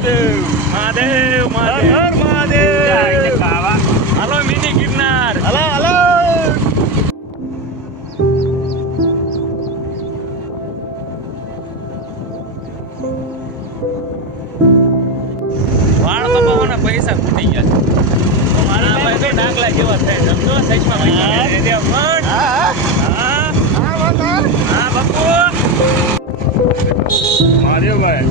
મહાદેવ મહાદેવ મહાદેવ મહાદેવ હાલો mini Girnar. Hello hello. વાળ કપાવવાના પૈસા ખૂટી ગયા છે. મારા ભાઈ તો ડાકલા જેવા થાય સમજો સચમાં હા બાપુ મહાદેવભાઈ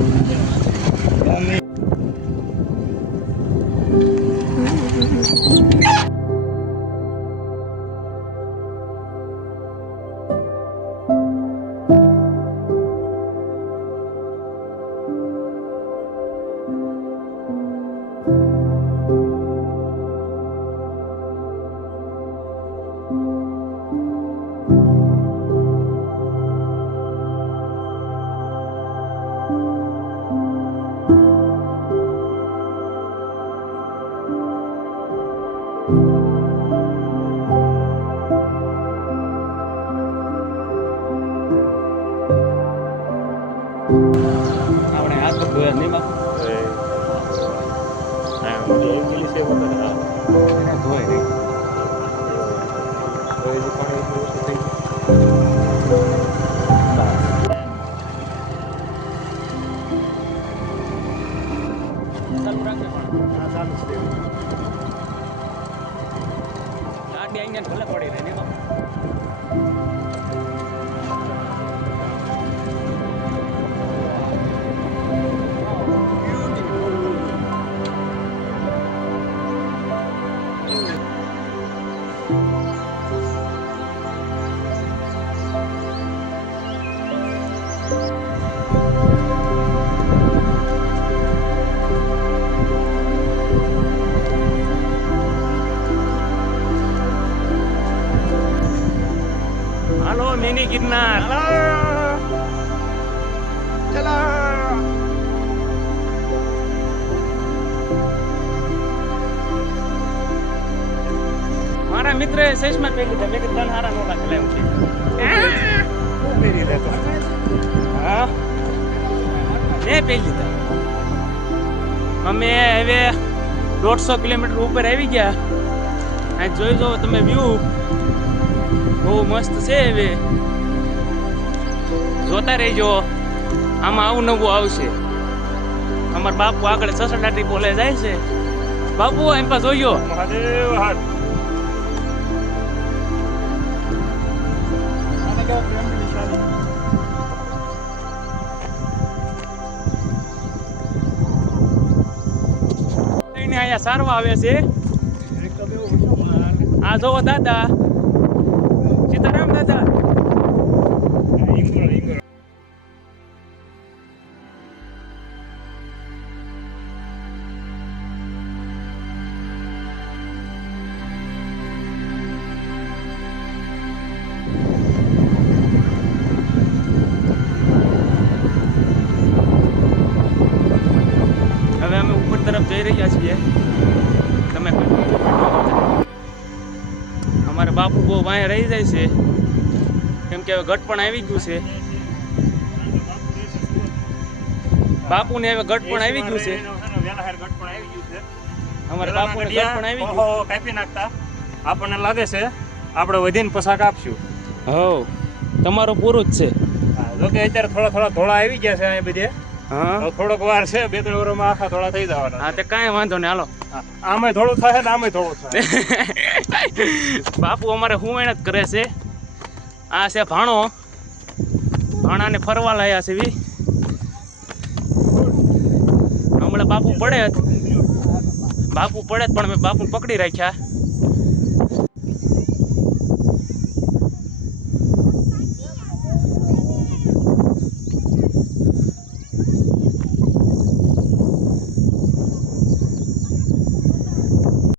આપણે હાથ પર ધોયા નહીં બાપુ ઇંગ્લિશ એ વખત હા એને ધોય નહીં. ચાલુ રાખે પણ ચાલુ છે ગાડી અહીંયા ભલે પડી રહે નહીં બાપુ. હાલો મિની ગિરનાર. ચલો. મારા મિત્રએ સચમાં પહેરી લીધા. મેં કીધું હારા નો લાગે એમ છે. મેરી દે તો હા મેં પહેરી લીધા. અમે હવે 150 કિલોમીટર ઉપર આવી ગયા. અહીં જોઈ જો તમે વ્યૂ બહુ મસ્ત છે. હવે જોતા રહેજો, આમાં આવું નવું આવશે. અમારા બાપુ આગળ સસડાટી બોલે જાય છે. બાપુ એમ પા જોયો મહાદેવ હાથ અહીંયા સારવા આવે છે. આ જોવો દાદા, સીતારામ દાદા. હવે અમે ઉપર તરફ જઈ રહ્યા છીએ. તમે અમારે બાપુ બહુ વાંહે રહી જાય છે, કેમ કે હવે ગટ પણ આવી ગયું છે. બાપુને હવે ગટ પણ આવી ગયું છે. અમારે બાપુને ગટ પણ આવી ગયું. કાપી નાખતા આપણને લાગે છે આપણે વધીને પસાક આપશું. હવ તમારું પૂરું જ છે. જોકે અત્યારે થોડા થોડા ધોળા આવી ગયા છે અહીંયા બધે. હા થોડોક વાર છે, 2-3 વર્ષમાં આખા ધોળા થઈ જવાના. હા તે કાંઈ વાંધો નહીં, હાલો. આમાંય થોડું થાય ને આમાંય થોડું થાય. બાપુ અમારે હું મહેનત કરે છે. આ છે ભાણો. ભાણાને ફરવા લાયા છે. હમણાં બાપુ પડે પણ મેં બાપુ પકડી રાખ્યા.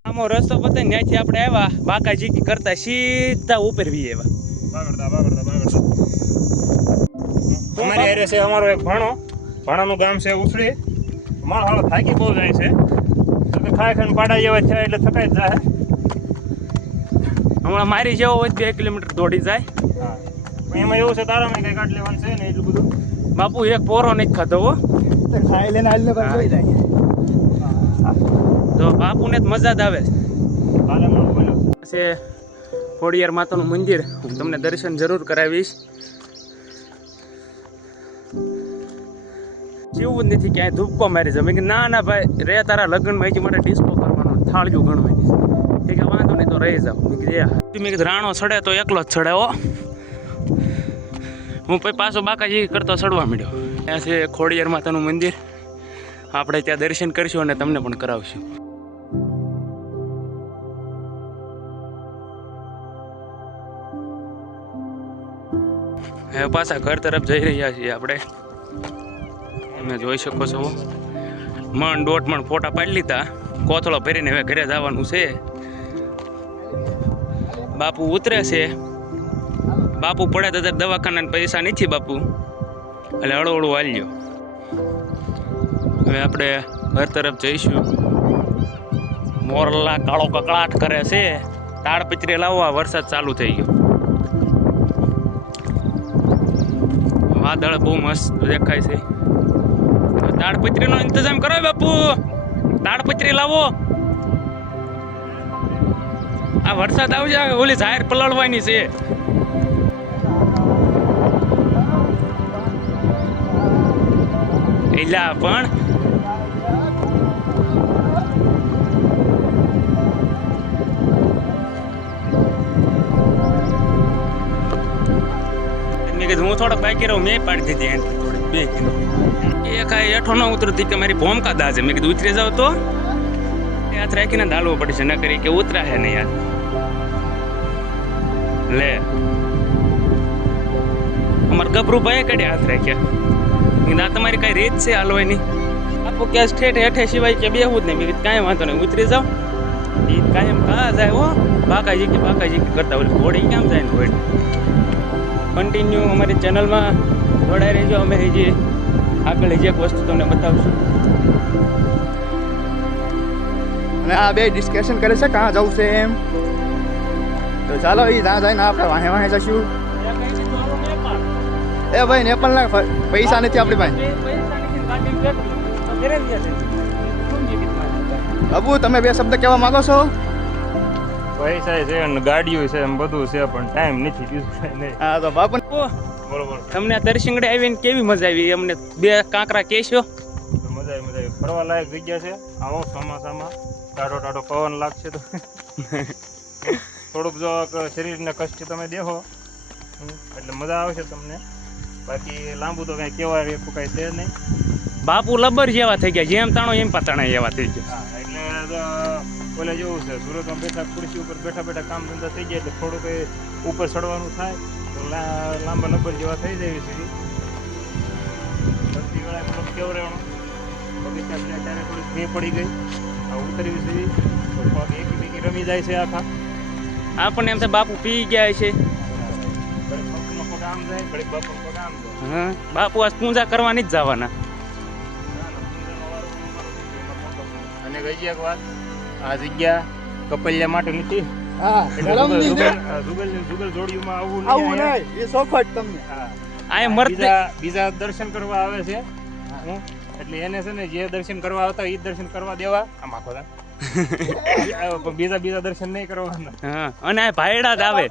આમો રસ્તો બતાવી ત્યાંથી આપણે આવ્યા બાકાજી કરતા સીધા ઉપર વી આવ્યા. અમારી એરે છે અમારો એક ભાણાનું ગામ છે ઉસળી. મારો હાલો થાકી બહુ જાય છે, ખાઈ ખાઈને પાડા જેવા છે એટલે થકાઈ જ જાય. હમણાં મારી જેવો હોય 2 કિલોમીટર દોડી જાય. એમાં એવું છે તારા મેં કઈ કાઢ લેવાનું છે ને એટલું બધું. બાપુ એક પોરો નથી ખાધો હો. પોતે ખાઈ લેને હાલ ને ભાઈ જાય તો બાપુને જ મજા જ આવે કાલે મને બોલ્યો છે ખોડિયાર માતાનું મંદિર હું તમને દર્શન જરૂર કરાવીશ જેવું જ નથી ક્યાંય ધૂપકો મારી છે મેં કીધું ના ના ભાઈ રે તારા લગ્નમાં હજી મારે ડિસ્કો કરવાનો થાળિયું ગણવાની છે કે વાંધો નહીં તો રહી જાવ મેં કીધું રાણો ચડે તો એકલો જ ચડે હો હું પછી પાછો બાકાજી કરતો ચડવા માંડ્યો ત્યાં છે ખોડિયાર માતાનું મંદિર આપણે ત્યાં દર્શન કરીશું અને તમને પણ કરાવશું હવે પાછા ઘર તરફ જઈ રહ્યા છીએ આપણે તમે જોઈ શકો છો મણ દોઢ મણ ફોટા પાડી લીધા કોથળો ભરીને હવે ઘરે જવાનું છે બાપુ ઉતરે છે બાપુ પડે તો દવાખાના પૈસા નથી બાપુ એટલે હળવળું હાલ્યો હવે આપણે ઘર તરફ જઈશું મોરલા કાળો કકળાટ કરે છે તાડપત્રી લાવવા વરસાદ ચાલુ થઈ ગયો વાદળ બહુ મસ્ત દેખાય છે તાડપત્રીનો ઇંતજામ કરો બાપુ તાડપત્રી લાવો આ વરસાદ આવી જાય ઓલી જાહેર પલળવાની છે એલા પણ મેં કીધું હું થોડોક બાકી રહું મેં પાડી દીધી એન્ટ્રી થોડીક 2 કિલો એ કાંઈ હેઠો ન ઉતરતી કે મારી ભોમકા દાજે મેં કીધું ઉતરી જાવ તો હાથ રાખીને ડાલવો પડશે ન કરી કે ઉતરાશે નહીં યાર લે અમાર ગભરુભાઈ કડે હાથ રાખ્યા ના તમારી કઈ રીત છે હાલવાની આપો કે ઠેઠ હેઠે સિવાય કે બેહવું જ નહીં મેં કીધું કાંઈ વાંધો નહીં ઉતરી જાવ એ કાંઈ એમ કાં જાય હો બાકાજી કે કરતા ઓલી ઘોડી કેમ જાય ને ઘોડી કન્ટિન્યુ અમારી ચેનલમાં જોડાઈ રહેજો અમે હજી આગળ હજી એક વસ્તુ તમને બતાવશું અને આ બે ડિસ્કશન કરે છે કાં જવું છે એમ તો ચાલો એ જ્યાં જાય ને આપણે વાહે વાહે જશું એ ભાઈ નેપાળ ના પૈસા નથી આપણી પાસે બાબુ તમે બે શબ્દ કહેવા માંગો છો પૈસા છે અને ગાડીઓ છે એમ બધું છે પણ ટાઈમ નથી બીજું કાંઈ નહીં હા તો બાપુ બરોબર તમને આ દર્શનગડે આવીને કેવી મજા આવી અમને 2 કાંકરા કહેશો મજા આવી ફરવા લાયક જગ્યા છે આવો ચોમાસામાં ટાઢો પવન લાગશે તો થોડુંક જો શરીરને કષ્ટ તમે દેખો એટલે મજા આવશે તમને બાકી લાંબુ તો કઈ કહેવાય એવું કઈ છે નહીં બાપુ લબર જેવા થઈ ગયા જેમ તાણો એમ પતાણા એવા થઈ ગયા હા એટલે બોલે જેવું છે સુરતમાં બેઠા ખુરશી ઉપર બેઠા કામ ધંધા થઈ જાય એટલે થોડુંક ઉપર ચડવાનું થાય તો લાંબા લબર જેવા થઈ જાય છે બધી વેળા થોડુંક કેવરેવાનું બગીચા ત્યારે થોડીક ભે પડી ગઈ ઉતરવી સીધી તો પગ એકી બીકી રમી જાય છે આખા આપણને એમ થાય બાપુ પી ગયા છે ઘડીક બાપુનો પગ આમ જાય ઘડીક બાપુનો પગ આમ જાય હા બાપુ આજ પૂજા કરવાની જ જવાના અને ગઈ એક વાત આ જગ્યા કપલિયા માટે નથી હા જુગલ જોડિયુંમાં આવું આવું નહીં એ સોખટ તમને આ મરતે બીજા દર્શન કરવા આવે છે એટલે એને છે ને જે દર્શન કરવા આવતા એ દર્શન કરવા દેવા આમ આખો બીજા દર્શન નહીં કરવાના હા અને આ ભાઈડા જ આવે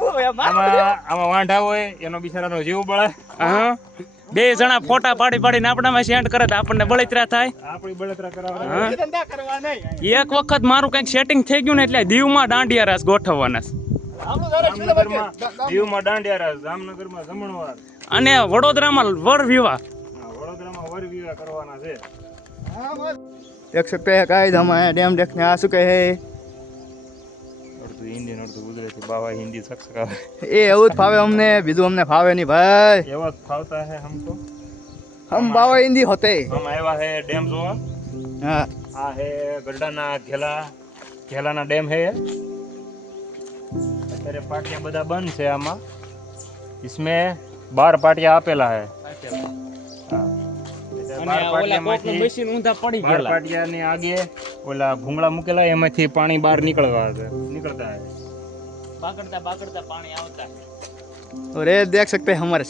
આમાં વાંઢા હોય એનો બિચારાનો જીવ બળે હા 2 જણા ફોટા પાડીને આપણામાં સેન્ડ કરે તો આપણને બળતરા થાય આપણી બળતરા કરાવવા ધંધા કરવા નહીં એક વખત મારું કંઈક સેટિંગ થઈ ગયું ને એટલે દીવમાં દાંડિયા રાસ ગોઠવવાના દીવમાં દાંડિયા રાસ જામનગરમાં જમણવાર અને વડોદરામાં વર વિવાહ વડોદરામાં વર વિવાહ કરવાના છે देख सकते हैं गाइस हम आए डैम देखने आ चुके हैं અડધું હિન્દી અડધું ગુજરાતી બાવા હિન્દી સક્ષ એ એવું જ ફાવે અમને બીજું અમને ફાવે નહીં ભાઈ એવા ફાવતા है हमको हम बाबा हिंदी होते हम આવ્યા है ડેમ જોવા हाँ આ હે ગરડાના ઘેલાના ડેમ હે અત્યારે પાટિયા બધા બંધ છે આમાં इसमें 12 પાટિયા આપેલા હે મશીન ઊંધા પડી બાર ગયેલા પાટિયાની આગે ઓલા ભૂંગળા મૂકેલા એમાંથી પાણી બહાર નીકળતા હે બાકડતા પાણી આવતા और ये देख सकते हैं हमारे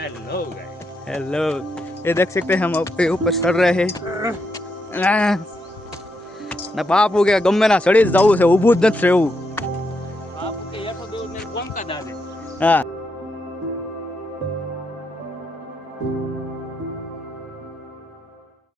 હેલો ગાઈસ हेलो, ये देख सकते हैं हम ऊपर चढ़ रहे हैं ना बापू के गमे ना सड़ी जाऊ से ઊભું જ નથી રહેવું બાપુ કે હેઠો બેવું ને કોમ કા દાદે હા